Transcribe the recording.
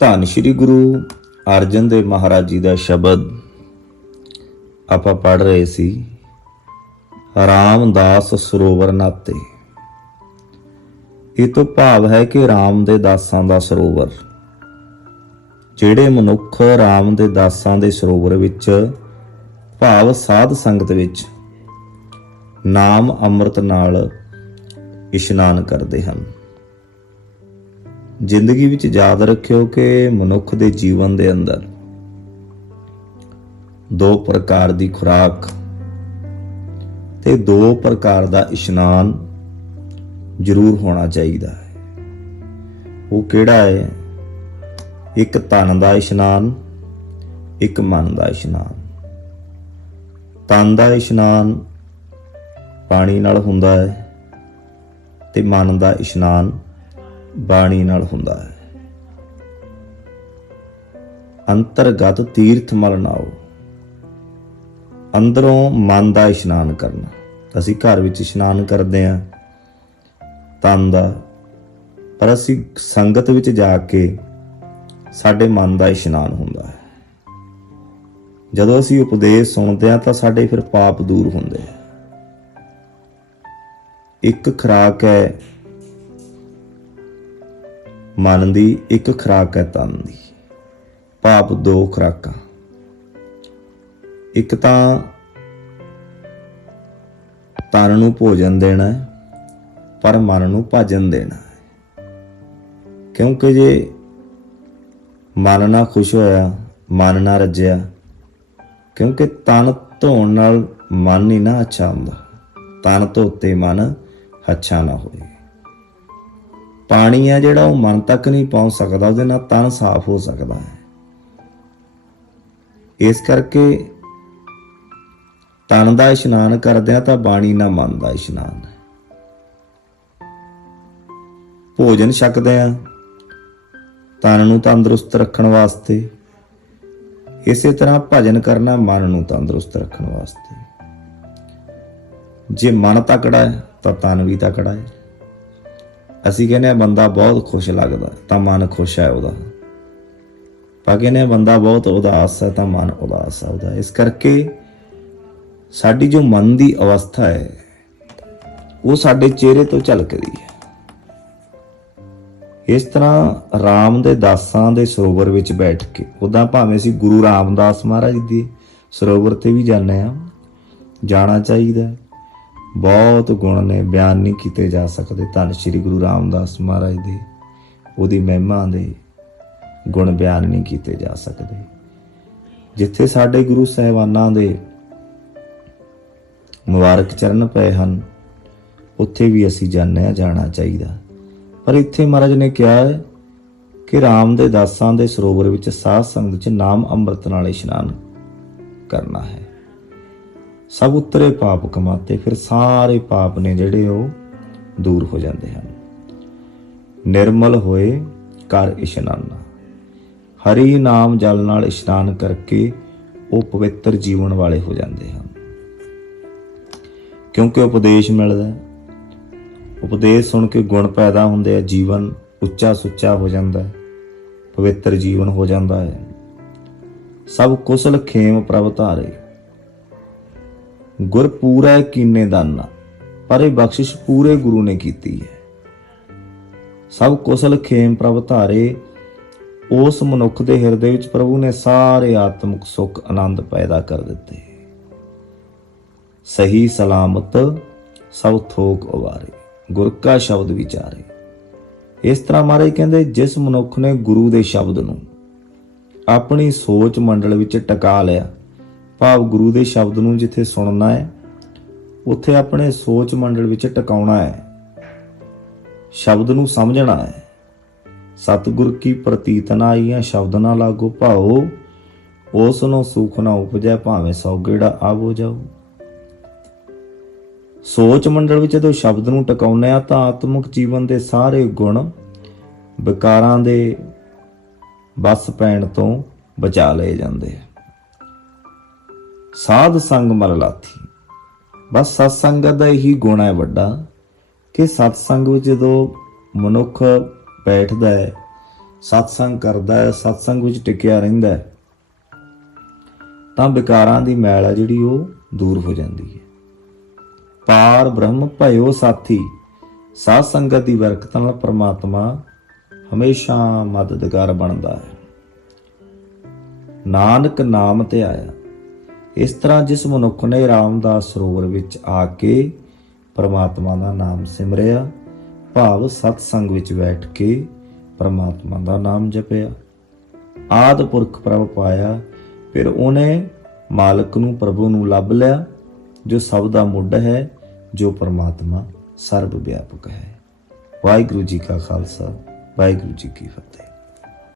ਧੰਨ ਸ਼੍ਰੀ ਗੁਰੂ ਅਰਜਨ ਦੇਵ ਮਹਾਰਾਜ ਜੀ ਦਾ ਸ਼ਬਦ ਆਪਾਂ ਪੜ ਰਹੇ ਸੀ, ਰਾਮਦਾਸ ਸਰੋਵਰ ਨਾਤੇ। ਇਹ ਤੋਂ ਭਾਵ ਹੈ ਕਿ RAM ਦੇ ਦਾਸਾਂ ਦਾ ਸਰੋਵਰ। ਜਿਹੜੇ ਮਨੁੱਖ RAM ਦੇ ਦਾਸਾਂ ਦੇ ਸਰੋਵਰ ਵਿੱਚ ਭਾਵ ਸਾਧ ਸੰਗਤ ਵਿੱਚ ਨਾਮ ਅੰਮ੍ਰਿਤ ਨਾਲ ਇਸ਼ਨਾਨ ਕਰਦੇ ਹਨ। ਜ਼ਿੰਦਗੀ ਵਿੱਚ ਯਾਦ ਰੱਖਿਓ ਕਿ ਮਨੁੱਖ ਦੇ ਜੀਵਨ ਦੇ ਅੰਦਰ ਦੋ ਪ੍ਰਕਾਰ ਦੀ ਖੁਰਾਕ ਤੇ ਦੋ ਪ੍ਰਕਾਰ ਦਾ ਇਸ਼ਨਾਨ ਜ਼ਰੂਰ ਹੋਣਾ ਚਾਹੀਦਾ ਹੈ। ਉਹ ਕਿਹੜਾ ਹੈ? ਇੱਕ ਤਨ ਦਾ ਇਸ਼ਨਾਨ, ਇੱਕ ਮਨ ਦਾ ਇਸ਼ਨਾਨ। ਤਨ ਦਾ ਇਸ਼ਨਾਨ ਪਾਣੀ ਨਾਲ ਹੁੰਦਾ ਹੈ ਤੇ ਮਨ ਦਾ ਇਸ਼ਨਾਨ ਬਾਣੀ ਨਾਲ ਹੁੰਦਾ ਹੈ। ਅੰਤਰਗਤ ਤੀਰਥ ਮਲ ਅੰਦਰੋਂ ਮਨ ਦਾ ਇਸ਼ਨਾਨ ਕਰਨਾ। ਅਸੀਂ ਘਰ ਵਿੱਚ ਇਸ਼ਨਾਨ ਕਰਦੇ ਆਂ ਤਨ ਦਾ। ਪਰ ਅਸੀਂ ਸੰਗਤ ਵਿੱਚ ਜਾ ਕੇ ਸਾਡੇ ਮਨ ਦਾ ਇਸ਼ਨਾਨ ਹੁੰਦਾ ਹੈ। ਜਦੋਂ ਅਸੀਂ ਉਪਦੇਸ਼ ਸੁਣਦੇ ਹਾਂ ਤਾਂ ਸਾਡੇ ਫਿਰ ਪਾਪ ਦੂਰ ਹੁੰਦੇ ਆ ਇੱਕ ਖਰਾਕ ਹੈ ਮਨ ਦੀ ਇੱਕ ਖਰਾਕ ਹੈ ਤਨ ਦੀ। ਪਾਪ ਦੋ ਖਰਾਕਾਂ। ਇੱਕ ਤਾਂ ਤਨ ਨੂੰ ਭੋਜਨ ਦੇਣਾ ਹੈ, ਪਰ ਮਨ ਨੂੰ ਭਾਜਨ ਦੇਣਾ ਹੈ। ਕਿਉਂਕਿ ਜੇ ਮਨ ਨਾ ਖੁਸ਼ ਹੋਇਆ, ਮਨ ਨਾ ਰੱਜਿਆ, ਕਿਉਂਕਿ ਤਨ ਧੋਣ ਨਾਲ ਮਨ ਨਹੀਂ ਨਾ ਅੱਛਾ ਹੁੰਦਾ। ਤਨ ਧੋਤੇ ਮਨ ਅੱਛਾ ਨਾ ਹੋਏ। ਪਾਣੀ ਆ ਜਿਹੜਾ ਉਹ ਮਨ ਤੱਕ ਨਹੀਂ ਪਹੁੰਚ ਸਕਦਾ, ਉਹਦੇ ਨਾਲ ਤਨ ਸਾਫ਼ ਹੋ ਸਕਦਾ ਹੈ। ਇਸ ਕਰਕੇ ਤਨ ਦਾ ਇਸ਼ਨਾਨ ਕਰਦੇ ਆ ਤਾਂ ਬਾਣੀ ਨਾਲ ਮਨ ਦਾ ਇਸ਼ਨਾਨ ਹੈ। ਭੋਜਨ ਛਕਦੇ ਆ ਤਨ ਨੂੰ ਤੰਦਰੁਸਤ ਰੱਖਣ ਵਾਸਤੇ, ਇਸੇ ਤਰ੍ਹਾਂ ਭਜਨ ਕਰਨਾ ਮਨ ਨੂੰ ਤੰਦਰੁਸਤ ਰੱਖਣ ਵਾਸਤੇ। ਜੇ ਮਨ ਤਕੜਾ ਹੈ, ਤਾਂ ਤਨ ਵੀ ਤਕੜਾ ਹੈ। ਅਸੀਂ ਕਹਿੰਦੇ ਆ ਬੰਦਾ ਬਹੁਤ ਖੁਸ਼ ਲੱਗਦਾ, ਤਾਂ ਮਨ ਖੁਸ਼ ਹੈ ਉਹਦਾ। ਪਾ ਕਹਿੰਦੇ ਆ ਬੰਦਾ ਬਹੁਤ ਉਦਾਸ ਹੈ, ਤਾਂ ਮਨ ਉਦਾਸ ਹੈ ਉਹਦਾ। ਇਸ ਕਰਕੇ ਸਾਡੀ ਜੋ ਮਨ ਦੀ ਅਵਸਥਾ ਹੈ, ਉਹ ਸਾਡੇ ਚਿਹਰੇ ਤੋਂ ਝਲਕਦੀ ਹੈ। ਇਸ ਤਰ੍ਹਾਂ RAM ਦੇ ਦਾਸਾਂ ਦੇ ਸਰੋਵਰ ਵਿੱਚ ਬੈਠ ਕੇ ਉਦਾਂ ਭਾਵੇਂ ਅਸੀਂ ਗੁਰੂ ਰਾਮਦਾਸ ਮਹਾਰਾਜ ਦੇ ਸਰੋਵਰ ਤੇ ਵੀ ਜਾਂਦੇ ਆ ਜਾਣਾ ਚਾਹੀਦਾ ਬਹੁਤ ਗੁਣ ਨੇ, ਬਿਆਨ ਨਹੀਂ ਕੀਤੇ ਜਾ ਸਕਦੇ। ਧੰਨ ਸ਼੍ਰੀ ਗੁਰੂ ਰਾਮਦਾਸ ਮਹਾਰਾਜ ਦੇ, ਉਹਦੀ ਮਹਿਮਾ ਦੇ ਗੁਣ ਬਿਆਨ ਨਹੀਂ ਕੀਤੇ ਜਾ ਸਕਦੇ। ਜਿੱਥੇ ਸਾਡੇ ਗੁਰੂ ਸਾਹਿਬਾਨਾਂ ਦੇ ਮੁਬਾਰਕ ਚਰਨ ਪਏ ਹਨ, ਉੱਥੇ ਵੀ ਅਸੀਂ ਜਾਣਿਆ ਜਾਣਾ ਚਾਹੀਦਾ। ਪਰ ਇੱਥੇ ਮਹਾਰਾਜ ਨੇ ਕਿਹਾ ਹੈ ਕਿ ਰਾਮ ਦੇ ਦਾਸਾਂ ਦੇ ਸਰੋਵਰ ਵਿੱਚ ਸਾਧ ਸੰਗਤ ਵਿੱਚ ਨਾਮ ਅੰਮ੍ਰਿਤ ਨਾਲ ਇਸ਼ਨਾਨ ਕਰਨਾ ਹੈ। ਸਭ ਉਤਰੇ ਪਾਪ ਕਮਾਤੇ, ਫਿਰ ਸਾਰੇ ਪਾਪ ਨੇ ਜਿਹੜੇ ਉਹ ਦੂਰ ਹੋ ਜਾਂਦੇ ਹਨ। ਨਿਰਮਲ ਹੋਏ ਕਰ ਇਸ਼ਨਾਨਾ। ਹਰੀ ਨਾਮ ਜਲ ਨਾਲ ਇਸ਼ਨਾਨ ਕਰਕੇ ਉਹ ਪਵਿੱਤਰ ਜੀਵਨ ਵਾਲੇ ਹੋ ਜਾਂਦੇ ਹਨ। ਕਿਉਂਕਿ ਉਪਦੇਸ਼ ਮਿਲਦਾ ਹੈ। ਉਪਦੇਸ਼ ਸੁਣ ਕੇ ਗੁਣ ਪੈਦਾ ਹੁੰਦੇ ਆ, ਜੀਵਨ ਉੱਚਾ ਸੁੱਚਾ ਹੋ ਜਾਂਦਾ ਹੈ। ਪਵਿੱਤਰ ਜੀਵਨ ਹੋ ਜਾਂਦਾ ਹੈ। ਸਭ ਕੁਸਲ ਖੇਮ ਪ੍ਰਭ ਧਾਰੇ। ਗੁਰ ਪੂਰਾ ਕੀਨੇ ਦਾਨਾ। ਪਰ ਇਹ ਬਖਸ਼ਿਸ਼ ਪੂਰੇ ਗੁਰੂ ਨੇ ਕੀਤੀ ਹੈ। ਸਭ ਕੁਸਲ ਖੇਮ ਪ੍ਰਭ ਧਾਰੇ, ਉਸ ਮਨੁੱਖ ਦੇ ਹਿਰਦੇ ਵਿੱਚ ਪ੍ਰਭੂ ਨੇ ਸਾਰੇ ਆਤਮਿਕ ਸੁੱਖ ਆਨੰਦ ਪੈਦਾ ਕਰ ਦਿੱਤੇ। ਸਹੀ ਸਲਾਮਤ, ਸਭ ਥੋਕ ਉਵਾਰੇ ਗੁਰ ਕਾ ਸ਼ਬਦ ਵਿਚਾਰੇ। ਇਸ ਤਰ੍ਹਾਂ ਮਹਾਰਾਜ ਕਹਿੰਦੇ, ਜਿਸ ਮਨੁੱਖ ਨੇ ਗੁਰੂ ਦੇ ਸ਼ਬਦ ਨੂੰ ਆਪਣੀ ਸੋਚ ਮੰਡਲ ਵਿੱਚ ਟਿਕਾ ਲਿਆ ਭਾਵ ਗੁਰੂ ਦੇ ਸ਼ਬਦ ਨੂੰ ਜਿੱਥੇ ਸੁਣਨਾ ਹੈ, ਉੱਥੇ ਆਪਣੇ ਸੋਚ ਮੰਡਲ ਵਿੱਚ ਟਿਕਾਉਣਾ ਹੈ। ਸ਼ਬਦ ਨੂੰ ਸਮਝਣਾ ਹੈ। ਸਤਿਗੁਰ ਕੀ ਪ੍ਰਤੀਤ ਨਾ ਆਈਆਂ ਸ਼ਬਦ ਨਾ ਲਾਗੋ ਭਾਓ, ਉਸ ਨੂੰ ਸੁਖ ਨਾ ਉਪਜੈ ਭਾਵੇਂ ਸੌਗੇੜਾ ਆਵੋ ਜਾਓ। ਸੋਚ ਮੰਡਲ ਵਿੱਚ ਜਦੋਂ ਸ਼ਬਦ ਨੂੰ ਟਿਕਾਉਂਦੇ ਆ ਤਾਂ ਆਤਮਿਕ ਜੀਵਨ ਦੇ ਸਾਰੇ ਗੁਣ ਵਿਕਾਰਾਂ ਦੇ ਬਸ ਪੈਣ ਤੋਂ ਬਚਾ ਲਏ ਜਾਂਦੇ ਆ। ਸਾਧ ਸੰਗ ਮਲ ਲਾਥੀ। ਬਸ ਸਤ ਸੰਗਤ ਦਾ ਇਹੀ ਗੁਣ ਹੈ ਵੱਡਾ, ਕਿ ਸਤ ਸੰਗ ਵਿੱਚ ਜਦੋਂ ਮਨੁੱਖ ਬੈਠਦਾ ਹੈ, ਸਤਸੰਗ ਕਰਦਾ ਹੈ, ਸਤਸੰਗ ਵਿੱਚ ਟਿਕਿਆ ਰਹਿੰਦਾ ਹੈ, ਤਾਂ ਵਿਕਾਰਾਂ ਦੀ ਮੈਲ ਹੈ ਜਿਹੜੀ ਉਹ ਦੂਰ ਹੋ ਜਾਂਦੀ ਹੈ। ਪਾਰ ਬ੍ਰਹਮ ਭਇਓ ਸਾਥੀ ਸਾਧ ਸੰਗਤ ਦੀ ਬਰਕਤ ਨਾਲ ਪ੍ਰਮਾਤਮਾ ਹਮੇਸ਼ਾ ਮਦਦਗਾਰ ਬਣਦਾ ਹੈ। ਨਾਨਕ ਨਾਮ ਤੇ ਆਇਆ। ਇਸ ਤਰ੍ਹਾਂ ਜਿਸ ਮਨੁੱਖ ਨੇ ਰਾਮਦਾਸ ਸਰੋਵਰ ਵਿੱਚ ਆ ਕੇ ਪਰਮਾਤਮਾ ਦਾ ਨਾਮ ਸਿਮਰਿਆ, ਭਾਵ ਸਤ ਸੰਗ ਵਿੱਚ ਬੈਠ ਕੇ ਪਰਮਾਤਮਾ ਦਾ ਨਾਮ ਜਪਿਆ। ਆਦ ਪੁਰਖ ਪ੍ਰਭ ਪਾਇਆ, ਫਿਰ ਉਹਨੇ ਮਾਲਕ ਨੂੰ ਪ੍ਰਭੂ ਨੂੰ ਲੱਭ ਲਿਆ, ਜੋ ਸਭ ਦਾ ਮੁੱਢ ਹੈ, ਜੋ ਪਰਮਾਤਮਾ ਸਰਬ ਵਿਆਪਕ ਹੈ। ਵਾਹਿਗੁਰੂ ਜੀ ਕਾ ਖਾਲਸਾ, ਵਾਹਿਗੁਰੂ ਜੀ ਕੀ ਫਤਿਹ।